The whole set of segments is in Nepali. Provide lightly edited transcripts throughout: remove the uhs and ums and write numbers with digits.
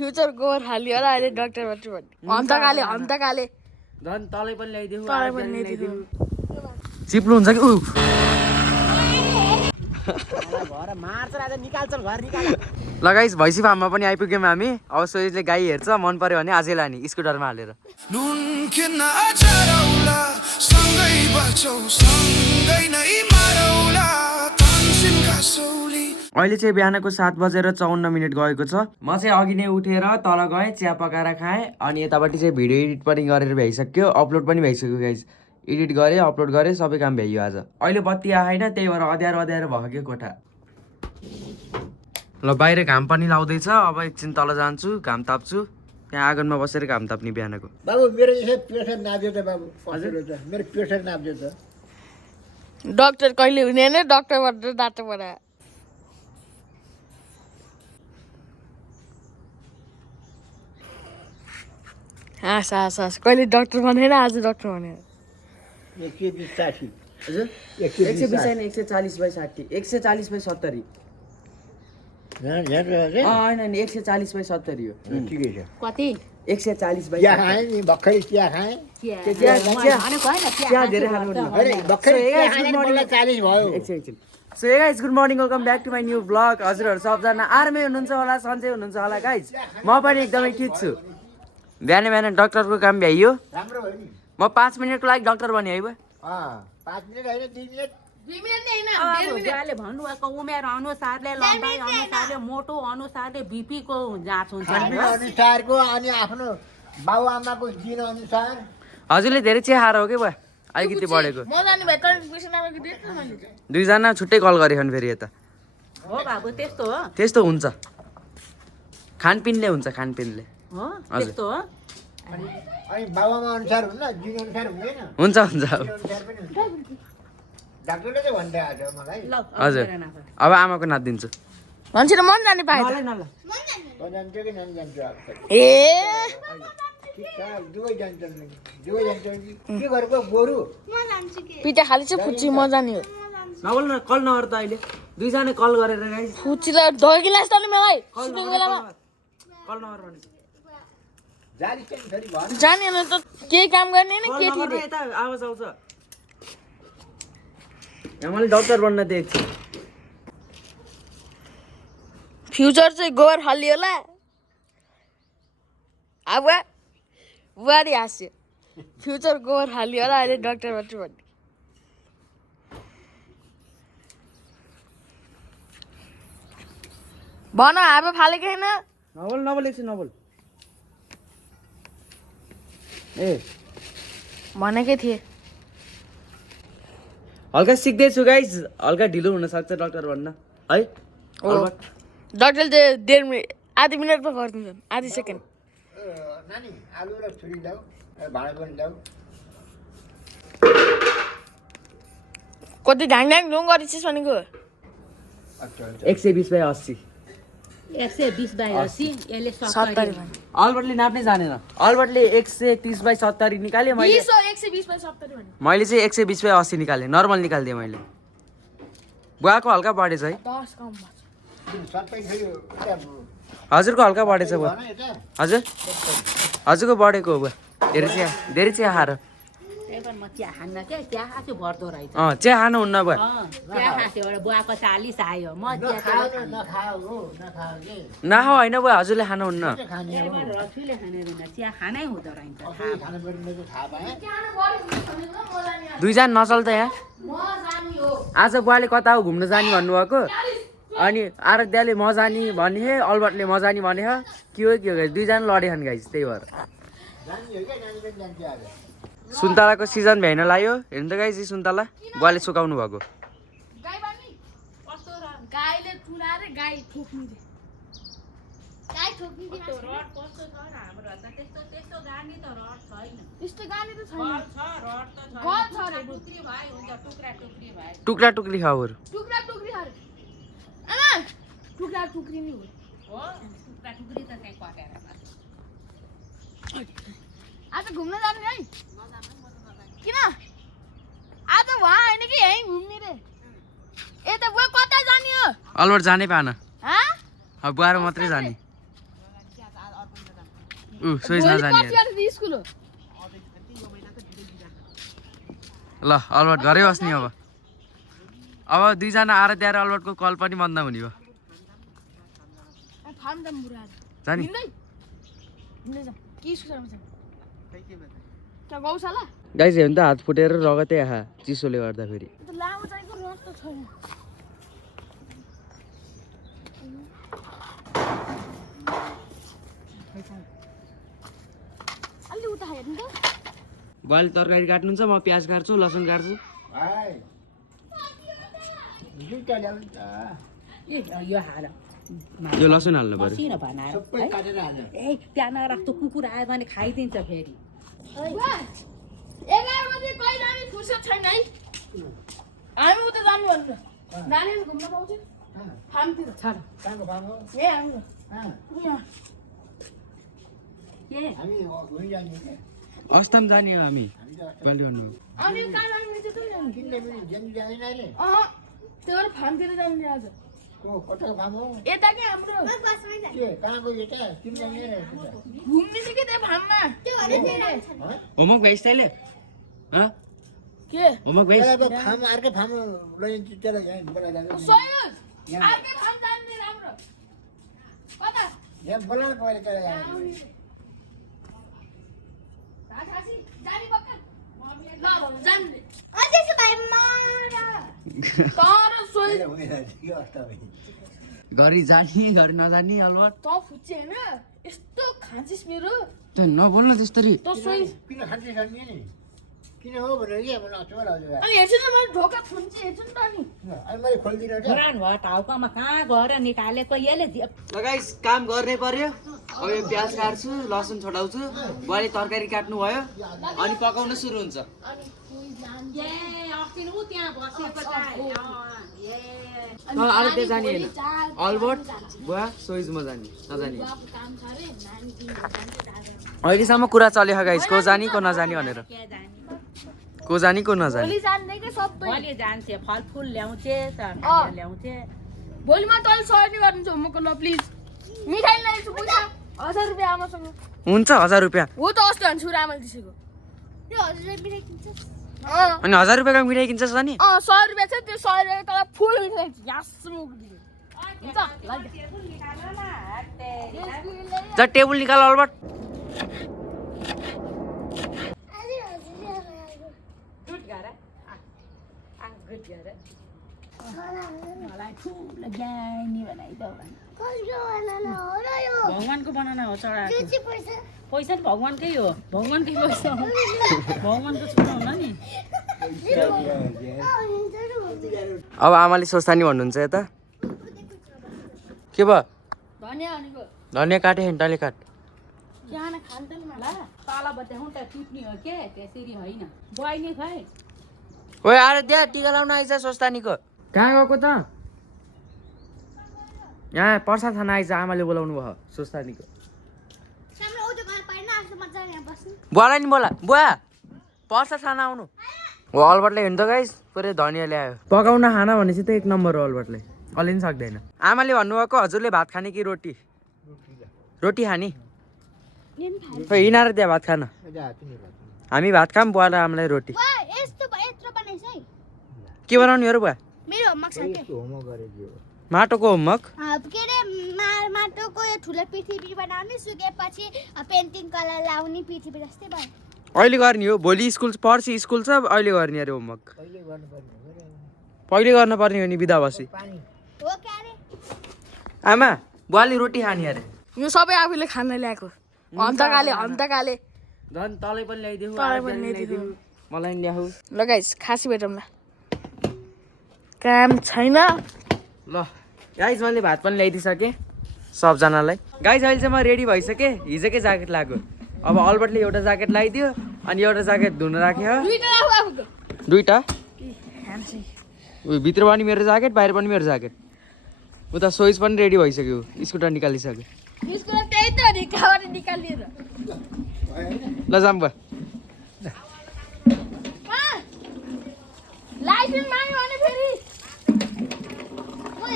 फ्युचर गोबर हाल्यो होला अहिले डाक्टर भन्छु भन्ने हम्ता काले झन् तलै पनि ल्याइदेऊ तलै पनि ल्याइदेऊ चिप्लो हुन्छ कि उ घर मार्छ राजा निकाल्छन् घर निकाल ल गाइस भैँसी फार्ममा पनि आइपुग्यौँ हामी अब सोचले गाई हेर्छ मन पर्यो भने आजै लाने स्कुटरमा हालेर अहिले चाहिँ बिहानको 7:54 गएको छ म चाहिँ अघि नै उठेर तल गएँ चिया पकाएर खाएँ अनि यतापट्टि चाहिँ भिडियो एडिट पनि गरेर भ्याइसक्यो अपलोड पनि भइसक्यो गाइस एडिट गरेँ अपलोड गरेँ सबै काम भ्याइयो आज अहिले बत्ती आएन त्यही भएर अँध्यारो भयो कोठा ल बाहिर घाम पनि लाउँदैछ अब एकछिन तल जान्छु घाम ताप्छु त्यहाँ आँगनमा बसेर घाम ताप्ने बिहानको बाबु मेरो यसो प्रेसर नाप्यो त बाबु हजुर मेरो प्रेसर नाप्यो त डाक्टर कहिले हुने नै डाक्टरबाट डाक्टर बना हाँस कहिले डाक्टर भनेन आज डाक्टर भनेर 120 हजुर 120 होइन 140/60 140/70 होइन 140/70 हो ठिकै छ कति 140/70 चिया खाएँ नि भर्खरै चिया खाएँ चिया धेरै खानु अरे भर्खरै चिया खाने मलाई 40 भयो एकछिन so hey guys good morning welcome back to my new blog हजुरहरू सबजना आर्मी हुनुहुन्छ होला सन्चै हुनुहुन्छ होला गाइज म पनि एकदमै ठिक छु बिहान डक्टरको काम भ्याइयो राम्रो भयो नि म 5 मिनटको लागि डक्टर बने है 5 मिनट होइन 2 मिनट बुवाले भन्नुभएको उमेर अनुसारले लम्बाइ अनुसारले मोटो अनुसारले बिपीको जाँच हुन्छ अनुसारको अनि आफ्नो बाउ आमाको जिन अनुसार हजुरले धेरै चिया खाएर हो कि बुवा अलिकति बढेको म जाने भए कन्फर्मेसन आएको देख्न मैले दुईजना छुट्टै कल गरेछन् फेरि यता हो बाबु त्यस्तो हो त्यस्तो हुन्छ खानपिनले हुन्छ खानपिनले हो त्यस्तो हो अनि बाउ आमा अनुसार हुन्न जिन अनुसार हुँदैन हुन्छ जिन अनुसार पनि हुन्छ डाक्टरले चाहिँ भन्दै आएको मलाई ल हजुर अब आमाको नाप दिन्छु मान्छेले मन जाने पाए जान्छ कि नजान्छ ए ठिक छ दुवै जान्छन् के गरेको गोरु पिटा खाली चाहिँ फुच्ची म जाने हो नबोल न कल नगर त अहिले दुईजना कल गरेर गाइस फुच्चीलाई ढोइ गिलास त मलाई सुतेको बेलामा कल नगर भने जाली चाहिँ फेरि भन जानेन त केही काम गर्ने नि कल नगर केटीले यता आवाज आउँछ यहाँ मैले डक्टर बन्न दिएको छु फ्युचर चाहिँ गोबर हाल्यो होला अब बुहारी हाँस्यो फ्युचर गोबर हाल्यो होला अहिले डाक्टर भन्छु भन्ने भन हाबे फालेको छैन नबोल एकछिन नबोल ए भनेकै थिएँ हल्का सिक्दैछु गाइज हल्का ढिलो हुनसक्छ डक्टर भन्न है डाक्टरले चाहिँ 1.5 मिनट आधी मिनटमा गरिदिन्छन् आधी सेकेन्ड नानी आलु र छुरी ल्याऊ भाँडा पनि ल्याऊ कति ढाङ ढुङ गरिस् भनेको 120/80 120/80 यसले 70 अल्बर्टले नाप्नै जानेन अल्बर्टले 130/70 निकाल्यो मैले 120/70 भने मैले चाहिँ 120/80 निकालेँ नर्मल निकालिदिएँ मैले बुवाको हल्का बढेछ है 10 कम हजुरको हल्का बढेछ बुवा हजुरको बढेको हो बुवा धेरै चिया खाएर म चिया खान्न के चिया खाँछु बढ्दो रहेछ चिया खानुहुन्न बुवा चिया खाँछु एउटा बुवाको 40 आयो म चिया नखाऊ होइन बुवा हजुरले खानुहुन्न रसुले खाने होइन चिया खानै हुँदो रहेछ दुईजना नचल त यहाँ आज बुवाले कता हो घुम्न जाने भन्नुभएको अनि आराध्याले म जाने भने अल्बर्टले म जाने भने के हो दुईजना लडेछन् गाइस त्यही भएर सुन्तलाको सिजन भ्याइन लाग्यो हेर्नु त गाइस सुन्तला बुवाले सुकाउनु भएको गाईले टुनारे गाई ठोक्नु गाई ठोक्नु त्यस्तो गानी त रड छैन त्यस्तो गाडी त छैन रड त छ गल छ रे टुक्री भाइ हुन्छ टुक्री भाइ टुक्रा खाउहरू टुक्रा हरे आमा टुक्रा नि हो टुक्री त चाहिँ पकाएर आज घुम्न जाने है किन आज वहाँ होइन कि यहीँ घुम्ने रे ए त बुवा कता जाने हो अल्बर्ट जानै पाएन हाँ अब बुवा र मात्रै जाने सोच नजाने स्कुल हो ल अल्बर्ट घरै बस्ने अब दुईजना आएर त्यहाँ अल्बर्टको कल पनि बन्द हुने भयो जाने गौशाला गाइस हेर्नु त हात फुटेर रगतै आहा चिसोले गर्दाखेरि लामो चाहिएको रक्त छैन अलि उता हेर्नु त बुवाले तरकारी काट्नुहुन्छ म प्याज काट्छु लसुन काट्छु भाइ दुईटा ल्याउनु त यो हाल यो लसुन हाल्नु पर्यो मसिनो बनायो सबै काटेर हाल्नु ए त्यहाँ नराख्दो कुकुर आयो भने खाइदिन्छ फेरि 11 बजे कहिले जाने फुर्सद छैन है हामी उता जानु भन्नु नानीहरू घुम्न पाउँछ फार्मतिर छ कहाँको फार्म हो ए हामी के हामी घुमि जाने के अस्ताम जाने हो हामी हामी त कहिले भन्नु अनि कहाँ जानु मिल्छ त नि किन्ने पनि जानु जाँदैन अहिले त्यो फार्मतिर जानु नि आज को कताको फार्म हो यता के हाम्रो के कहाँको यता किन जाने घुम्ने चाहिँ के त्यो फार्ममा होमवर्क भ्याइस तैँले के होमवर्क भ्याइस त्यसलाई फार्म अर्कै फार्म लैजान्छु त्यसलाई यहाँ बोलाएर जानु सोयस अर्कै फार्म जानु राम्रो कता यहाँ बोलाएर पहिले त्यसलाई जानु राखासी जानी बक्का ल जानु तर सोय यो अवस्था भयो घरि जाने घरि नजाने अल्बर्ट त फुच्चे हैन यस्तो खान्छिस मेरो त नबोल्न त्यसरी त सोय किन खान्छे खाने नि किन हो भनेर के मलाई चोर आउँछ अनि हेर्छु त मैले ढोका खुन्चे हेर्छु नि त अनि अनि मैले खोलिदिनु पुरान भयो टाउकोमा कहाँ गएर निकालेको यसले ल गाइस काम गर्नै पर्यो अब यो प्याज काट्छु लसुन छोडाउँछु बुवाले तरकारी काट्नु भयो अनि पकाउन सुरु हुन्छ अरू त्यो जाने होइन अल्बर्ट बुवा सोइजमा जाने नजाने अहिलेसम्म कुरा चल्यो गाइस को जाने को नजाने भनेर को जाने को नजाने भोलि जान्दै के सबै मैले जान्थे फलफुल ल्याउँथे तरकारी ल्याउँथे भोलि म तल सहयोग गरिदिन्छु होमवर्कको ल प्लिज मिठाई ल्याइदिन्छु पैसा 1000 रुपियाँ आमासँग हुन्छ 1000 रुपियाँ हो त अस्ति भन्छु आमाले दिसेको त्यो 1000 रुपियाँ मिठाई किन्छस् अनि 1000 रुपियाँको मिठाई किन्छस् अनि 100 रुपियाँ छ त्यो 100 रुपियाँ तल फुल मिठाई यासम उक्दियो हुन्छ जा टेबल निकाल अल्बर्ट भगवानको बनाना हो चढाएको पैसा त भगवानकै हो भगवानकै पैसा हो भगवानको छोरा होला नि अब आमाले सोच्तानी भन्नुहुन्छ यता के भयो धनिया भनेको धनिया काटे हेन्टाले काट यहाँ खान्दैन ल तलबाट हुँ त टिप्ने हो के त्यसरी होइन बहिनी खै ओए आएर त्यहाँ टिका लाउन आइज सोच्तानीको कहाँ गएको त यहाँ पर्सा थाना आइज आमाले बोलाउनु भयो सोच्तानीको बुवालाई नि बोला बुवा पर्सा थाना आउनु हो अल्बर्टले हेर्नु त गाइस पुरै धनिया ल्यायो पकाउन खाना भनेपछि त एक नम्बर हो अल्बर्टले अलि पनि सक्दैन आमाले भन्नुभएको हजुरले भात खाने कि रोटी रोटी खाने हिँडाएर त्यहाँ भात खान हामी भात खाम बुवा र आमालाई रोटी के बनाउने हो र बुवा मेरो होमवर्क छ के माटोको होमवर्क के अरे माटोको यो ठुलो पृथ्वी बनाउने सुकेपछि पेन्टिङ कलर लाउने पृथ्वी जस्तै भयो अहिले गर्ने हो भोलि स्कुल पर्सि स्कुल छ अहिले गर्ने अरे होमवर्क पहिले गर्नुपर्ने हो नि बिदा बसी हो के अरे आमा बुवाले रोटी खाने अरे यो सबै आफूले खान ल्याएको हन्तकाले झन् तलै पनि ल्याइदेऊ मलाई नि ल्याऊ ल गाइस खासी भेटौँ ल काम छैन ल गाइस मैले भात पनि ल्याइदिइसकेँ सबजनालाई गाइस अहिले चाहिँ म रेडी भइसकेँ हिजोकै ज्याकेट लगाएको अब अल्बर्टले एउटा ज्याकेट लगाइदियो अनि एउटा ज्याकेट धुन राख्यो दुईटा भित्र पनि मेरो ज्याकेट बाहिर पनि मेरो ज्याकेट उता सोइज पनि रेडी भइसक्यो स्कुटर निकालिसक्यो ल जाऊँ भयो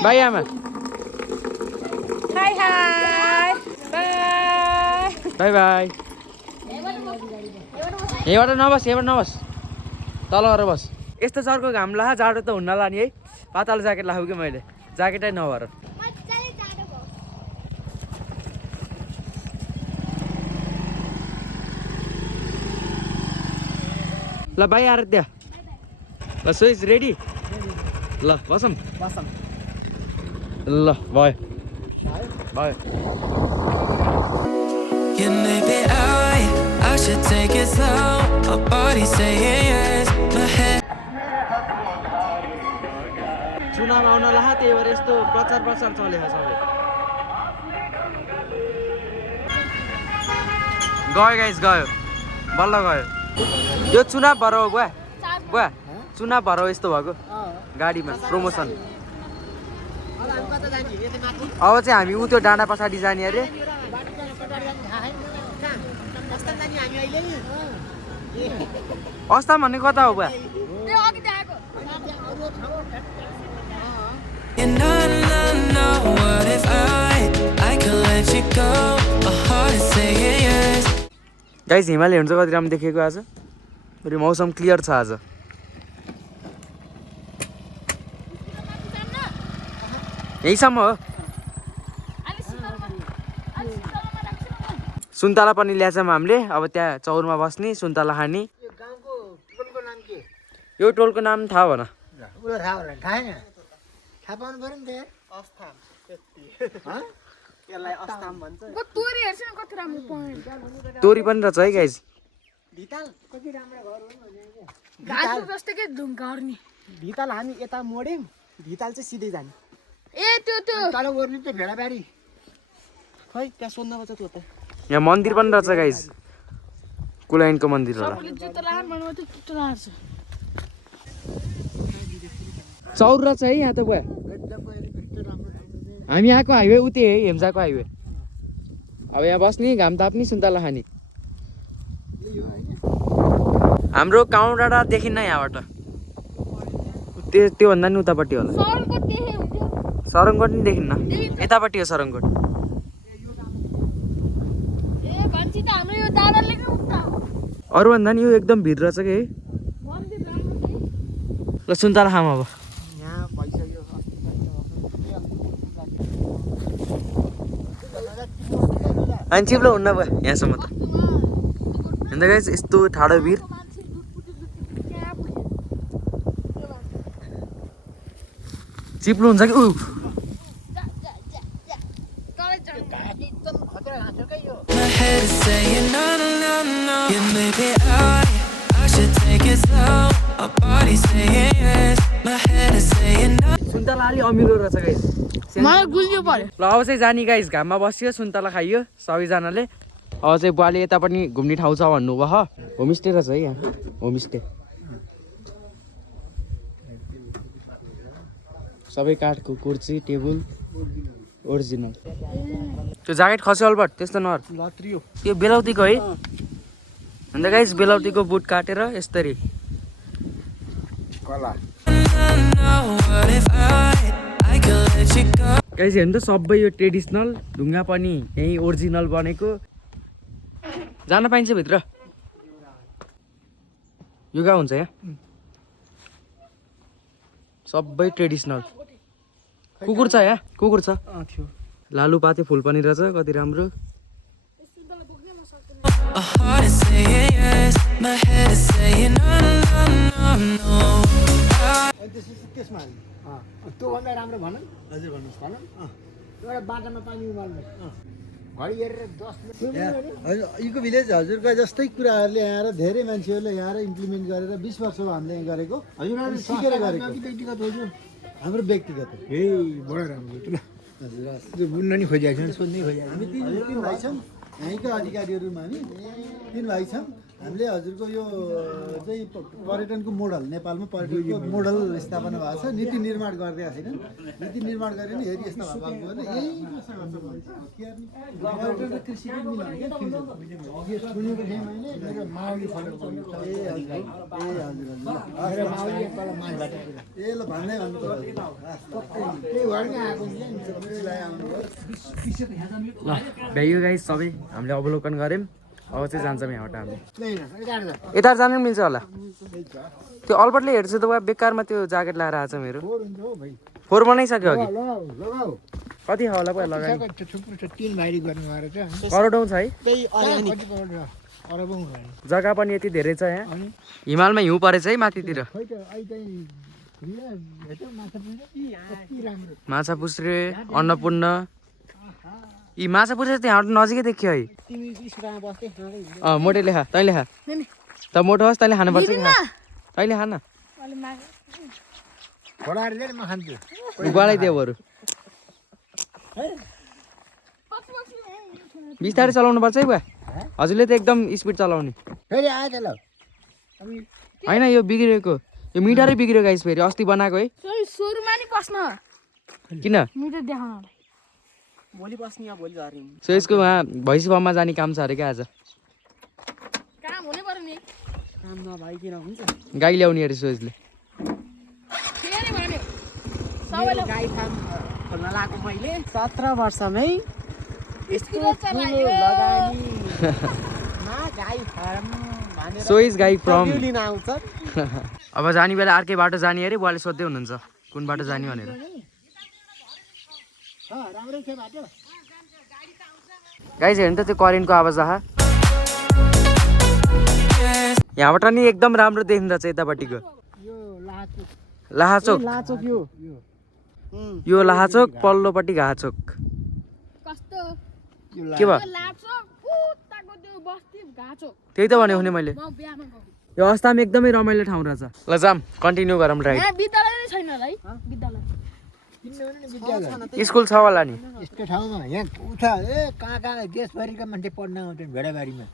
बाई आमा हाई बाई बाई बाई यहीँबाट नबस तल गएर बस यस्तो चर्को घाम ला जाडो त हुन्न ला नि है पातल ज्याकेट लगाऊ कि मैले ज्याकेटै नभएर मजाले जाडो भयो ल भाइ आराध्य ल सोइज रेडी ल बसौँ ल भयो Yeah, maybe I should take it slow. My body's saying yes. My head. चुनाव आउन ला त्यही भएर यस्तो प्रचार चलेको सबै गयो गाइस गयो बल्ल गयो यो चुनाव भएर हो बुवा चुनाव भएर हो यस्तो भएको गाडीमा प्रमोसन अब चाहिँ हामी उ त्यो डाँडा पछाडि जाने अरे अस्ता भन्ने कता हो बुवा त्यो अघि देखाएको No, what if I could let you go? My heart is saying yes. Guys हिमालयहरू चाहिँ कति राम्रो देखेको आज फेरि मौसम क्लियर छ आज यहीसम्म हो सुन्तला पनि ल्याछौँ हामीले अब त्यहाँ चौरमा बस्ने सुन्तला खाने यो गाउँको टोलको नाम के यो टोलको नाम थाहा भन उसलाई थाहा होला थाहा छैन थाहा पाउनु पऱ्यो नि को तोरी हेर्छ न कति राम्रो पाउने तोरी पनि रहेछ है गाइस भिताल कति राम्रो घर हो भने घाँस जस्तो के घर नि भिताल हामी यता मोड्यौँ भिताल चाहिँ सिधै जाने ए त्यो तल ओर्ने चाहिँ भेडाबारी खै त्यहाँ सोध्न पर्छ त्यो त यहाँ मन्दिर पनि रहेछ गाइस कुलाइनको मन्दिर होला जुत्ता लगाएर भन्नु त्यो जुत्ता लगाएर चौर रहेछ है यहाँ त बुवा हामी आएको हाइवे उतै है हेम्जाको हाइवे अब यहाँ बस्ने घाम ताप्ने सुन्तला खाने हाम्रो काउँ डाँडा देखिन्न यहाँबाट त्योभन्दा नि उतापट्टि होला सरको देखे हुन्थ्यो सरङकोट नि देखिन्न यतापट्टि हो सरङकोट ए भन्छ त हाम्रो यो दादाले नि उता हो अरूभन्दा नि यो एकदम भिड रहेछ कि है मन्दिर राम्रो छ ल सुन्तला खाम अब यहाँ भइसक्यो अनि चिप्लो हुन्न भयो यहाँसम्म त अन्त गाइस यस्तो ठाडो भिड मान्छे दुध त्यहाँ पुग्यो चिप्लो हुन्छ कि ऊ तलै चढ्नु एकदम खतरा घाँस हो क्या यो My head is saying no. Yeah, maybe I should take it slow. My body's saying yes. My head is saying no. सुन्तला अलि अमिलो रहेछ गाइस मलाई गुलियो पर्यो ल अब चाहिँ जाने गाइस घाममा बसियो सुन्तला खाइयो सबैजनाले अब चाहिँ बुवाले यता पनि घुम्ने ठाउँ छ भन्नुभयो होमस्टे रहेछ है यहाँ होमस्टे सबै काठको कुर्सी टेबल ओरिजिनल त्यो ज्याकेट खस्यो अल्बर्ट त्यस्तो नहर लत्रियो त्यो बेलाउतीको है अन्त गाइस बेलाउतीको बुट काटेर यसरी कला What if I could let you go? Guys हेर्नु त सबै यो ट्रेडिसनल ढुङ्गा पनि यही ओरिजिनल बनेको जान पाइन्छ भित्र योगा हुन्छ यहाँ सबै ट्रेडिसनल कुकुर छ यहाँ कुकुर छ थियो लालुपाते फुल पनि रहेछ कति राम्रो My heart is saying yes. My head is saying no. अनि त्यसपछि त्यसमा त्योभन्दा राम्रो भनौँ हजुर भन्नुहोस् भनौँ एउटा बाटोमा पानी उमाल्नु घडी हेरेर 10 हजुर इको भिलेज हजुरको जस्तै कुराहरूले आएर धेरै मान्छेहरूले यहाँ इम्प्लिमेन्ट गरेर 20 वर्ष भयो हामीले यहाँ गरेको हजुर सिकेर गरेको व्यक्तिगत हो जो हाम्रो व्यक्तिगत हो ए बडा राम्रो ल हजुर हस्। त्यो बुन्न नि खोजिरहेको छ सोध्नै खोजिरहेको हामी तीन भाइ छौँ यहीँको अधिकारीहरूमा हामी 3 भाइ छौँ हामीले हजुरको यो चाहिँ पर्यटनको मोडल नेपालमा पर्यटनको मोडल स्थापना भएको छ नीति निर्माण गरिदिएको छैन नीति निर्माण गरे नि हेरि यस्तो भएको भने यही पर्यटन र कृषिको मिलाउने क्या फ्युजन यो सुनेको थिएँ मैले मेरो माउली फलो ए हजुर मेरो माउली एकपल्ट माइबाट ए ल भन्दै भन्नु त्यही भएर नि आएको नि ल भ्याइयो गाइस सबै हामीले अवलोकन गऱ्यौँ अब चाहिँ जान्छौँ यहाँबाट हामी यता जानु मिल्छ होला त्यो अल्बर्टले हेर्छ त वा बेकारमा त्यो ज्याकेट लगाएर आएको छ मेरो फोहोर बनाइसक्यो अघि कति होला पो लगाइ तीन भाइरी गर्नु भएर चाहिँ करोडौँ छ है त्यही अरबौँ जग्गा पनि यति धेरै छ यहाँ हिमालमा हिउँ परेछ है माथितिर खै त अहिले चाहिँ माछा पुछ्रे अन्नपूर्ण यी माछा पुछ्रे त यहाँबाट नजिकै देखियो है तिमी स्कुलमा बस्दै मोटेले खा तैँले खा त मोटो होस् तैँले खानुपर्छ कि खा तैँले खा न छोडाहरू ल्याएर म खान्छु गलाइदियो बरु बिस्तारै चलाउनु पर्छ है बुवा हजुरले त एकदम स्पिड चलाउने फेरि आएछ ल होइन यो बिग्रेको यो मिटरै बिग्रियो गाइस फेरि अस्ति बनाएको है सुरुमा नि पस्न किन मिटर देखाउनलाई भोलि बस्ने भोलि झर्ने सो यसको वहाँ भैँसी फर्ममा जाने काम छ अरे क्या आज काम हुनै पर्यो नि काम नभइकन हुन्छ गाई ल्याउने अरे सो यसले फेरि भन्यो सबैले गाई फार्म खोल्न लगाएको मैले 17 वर्षमै यस्तो ठुलो लगानीमा गाई फार्म भनेर सो इज गाई फ्रम लिन आउँछ अब जाने बेला अर्कै बाटो जाने अरे बुवाले सोध्दै हुनुहुन्छ कुन बाटो जाने भनेर राम्रै थियो बाटो गाइस हेर्नु त त्यो करेन्टको आवाज आहा यहाँबाट नि एकदम राम्रो देखिन्छ यतापट्टिको यो लाहाचोक लाचोक यो यो लाहाचोक पल्लोपट्टि घाचोक कस्तो के भयो लाग्छ कुत्ताको त्यो बस्ती घाँचो त्यही त भनेको नि मैले म बिहामा गएको यो अवस्थामा एकदमै रमाइलो ठाउँ रहेछ ल जाम कन्टिन्यू गरौँ राइड यहाँ विद्यालय नै छैन होला है विद्यालय स्कुल छ होला नि यस्तो ठाउँमा यहाँ उठ ए कहाँ कहाँ देशभरिका मान्छे पढ्न आउँछन् भेडाबारीमा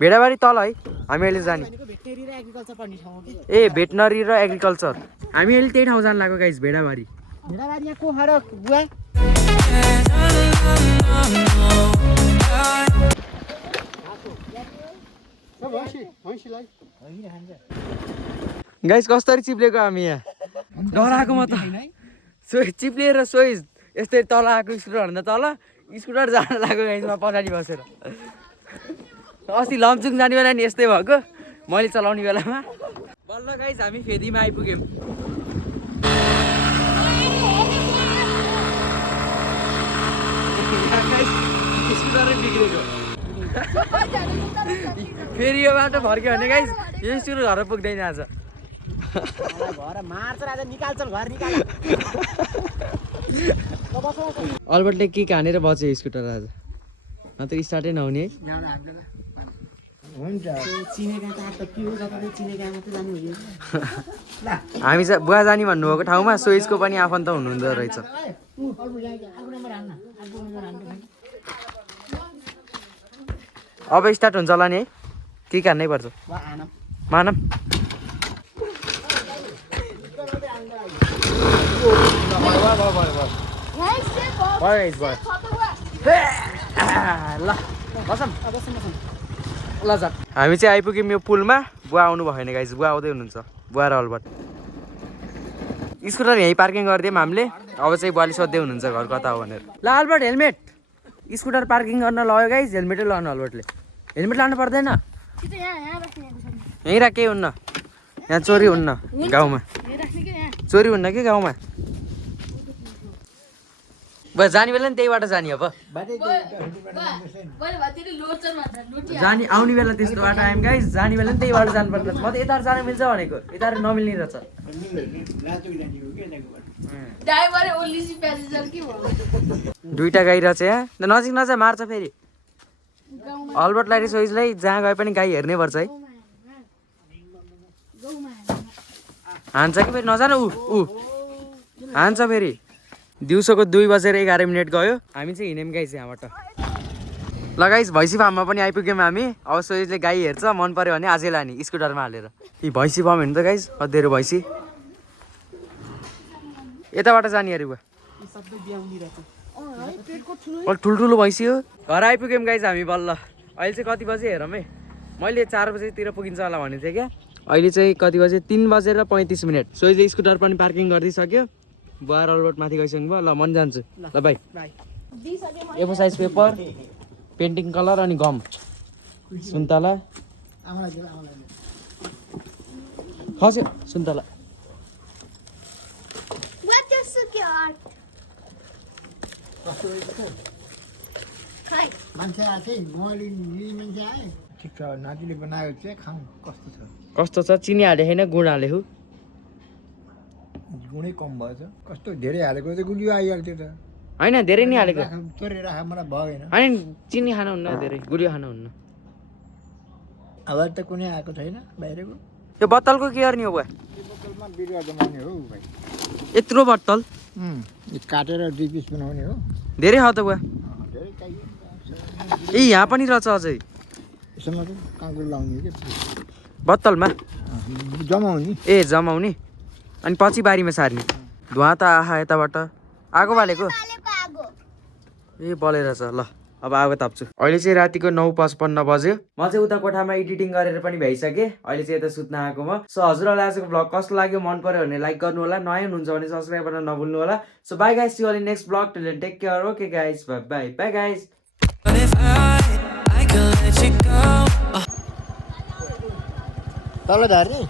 भेडाबारी तल है हामी अहिले जाने भेटनेरी र एग्रिकल्चर पढ्ने ठाउँ हो कि ए भेटनरी र एग्रिकल्चर हामी अहिले त्यही ठाउँ जानु लाग्यो गाइस भेडाबारी भेडाबारी यहाँ को खर बुवा गाइस कसरी चिप्लेको हामी यहाँ डराएको म त चिप्लिएर सोइज यस्तै तल आएको स्कुटरभन्दा तल स्कुटर जान लाग्यो गाइसमा पछाडि बसेर अस्ति लमचुङ जाने बेला नि यस्तै भएको मैले चलाउने बेलामा बल्ल गाइस हामी फेदीमा आइपुग्यौँ स्कुटरै बिग्रेको फेरि यो बाटो फर्क्यो भने गाइस यो स्कुटर घर पुग्दैन आज घर मार्छ राजा निकाल्छ घर निकाल अल्बर्टले के हानेर बच्यो स्कुटर आज नत्र स्टार्टै नहुने है हुन्छ चिनेका काठ त के हो जताले चिनेका मात्रै जानु हो हामी चाहिँ बुवा जाने भन्नुभएको ठाउँमा सोइजको पनि आफन्त हुनुहुँदो रहेछ अब स्टार्ट हुन्छ होला नि है के हान्नै पर्छ मानम ल बसम ल जा हामी चाहिँ आइपुग्यौँ यो पुलमा बुवा आउनु भएन गाइस बुवा आउँदै हुनुहुन्छ बुवा र अल्बर्ट स्कुटर यहीँ पार्किङ गरिदियौँ हामीले अब चाहिँ बुवाले सोध्दै हुनुहुन्छ घर कता हो भनेर ल अल्बर्ट हेलमेट स्कुटर पार्किङ गर्न लग्यो गाइस हेलमेटै लाउनु अल्बर्टले हेलमेट लानु पर्दैन यहीँ राख केही हुन्न यहाँ चोरी हुन्न गाउँमा चोरी हुन्न कि गाउँमा बस जाने बेला नि त्यहीबाट जाने अब जाने आउने बेला त्यस्तो बाटो आयौँ गाइस जाने बेला नि त्यहीबाट जानुपर्छ म त यता जानु मिल्छ भनेको यता नमिल्ने रहेछ दुईटा गाई रहेछ यहाँ नजिक नजा मार्छ फेरि अल्बर्टलाई सोइजलाई जहाँ गए पनि गाई हेर्नै पर्छ है हान्छ कि फेरि नजान ऊ हान्छ फेरि दिउँसोको 2:11 गयो हामी चाहिँ हिँड्यौँ गाइस यहाँबाट ल गाइस भैँसी फार्ममा पनि आइपुग्यौँ हामी। अब सोइजले गाई हेर्छ मन पर्यो भने आजै लाने स्कुटरमा हालेर। यी भैँसी फार्म हेर्नु त गाइस अध्येरो भैँसी। यताबाट जाने अरे ठुल्ठुलो भैँसी हो। घर आइपुग्यौँ गाइस हामी बल्ल। अहिले चाहिँ कति बजे हेरौँ है, मैले 4 बजेतिर पुगिन्छ होला भनेको थिएँ क्या। अहिले चाहिँ कति बजे 3:35। सोइजले स्कुटर पनि पार्किङ गरिदिइसक्यो। बुवा रलबोट माथि गइसक्नु भयो। ल मन जान्छु ल भाइ। A4 size paper, painting colour अनि गम, सुन्तला खस्यो सुन्तला। What is your खै मान्छे आएको थिएँ मैले यही मान्छे आएँ। ठिक छ नातिले बनाएको चाहिँ खाउँ कस्तो छ। कस्तो छ? चिनी हाले छैन गुड हालेको। गुणै कम भएछ। कस्तो धेरै हालेको चाहिँ गुलियो आइहाल्थ्यो त। होइन धेरै नै हालेको तोरेर राख मलाई भएन। होइन चिनी खानुहुन्न धेरै गुलियो खानुहुन्न। आवाज त कुनै आएको छैन बाहिरको। यो बत्तलको के गर्ने हो बुवा? त्यो बोतलमा बिरुवा जमाउने हो भाइ। यत्रो बत्तल यो काटेर 2 पिस बनाउने हो। धेरै छ त बुवा। धेरै चाहियो। ए यहाँ पनि रहेछ अझै यसमा त काँक्रो लाउने के बत्तलमा। जमाउने। ए जमाउने अनि पछि बारीमा सार्ने। धुवा त आहा यताबाट आगो बालेको। बालेको आगो ए बलेर छ। ल अब आगो ताप्छु। अहिले चाहिँ रातिको 9:55 बज्यो। म चाहिँ उता कोठामा एडिटिङ गरेर पनि भइसकेँ। अहिले चाहिँ यता सुत्न आएको म। सो हजुरहरूलाई आजको भ्लग कस्तो लाग्यो मन पर्यो भने लाइक गर्नु होला, नयाँ हुनुहुन्छ भने सब्सक्राइब गर्न नभुल्नु होला। So bye guys, see you all in next vlog. Till then take care. Okay guys, bye bye bye guys. But if I could let you go. तल झर्ने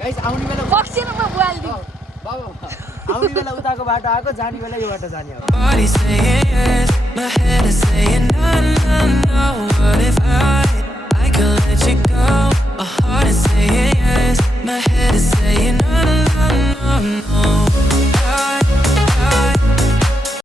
गाइस आउने बेला बक्सिनमा बुवाले आउने बेला उताको बाटो आएको, जाने बेला यो बाटो जाने हो। Body saying yes, my head is saying no, no, no.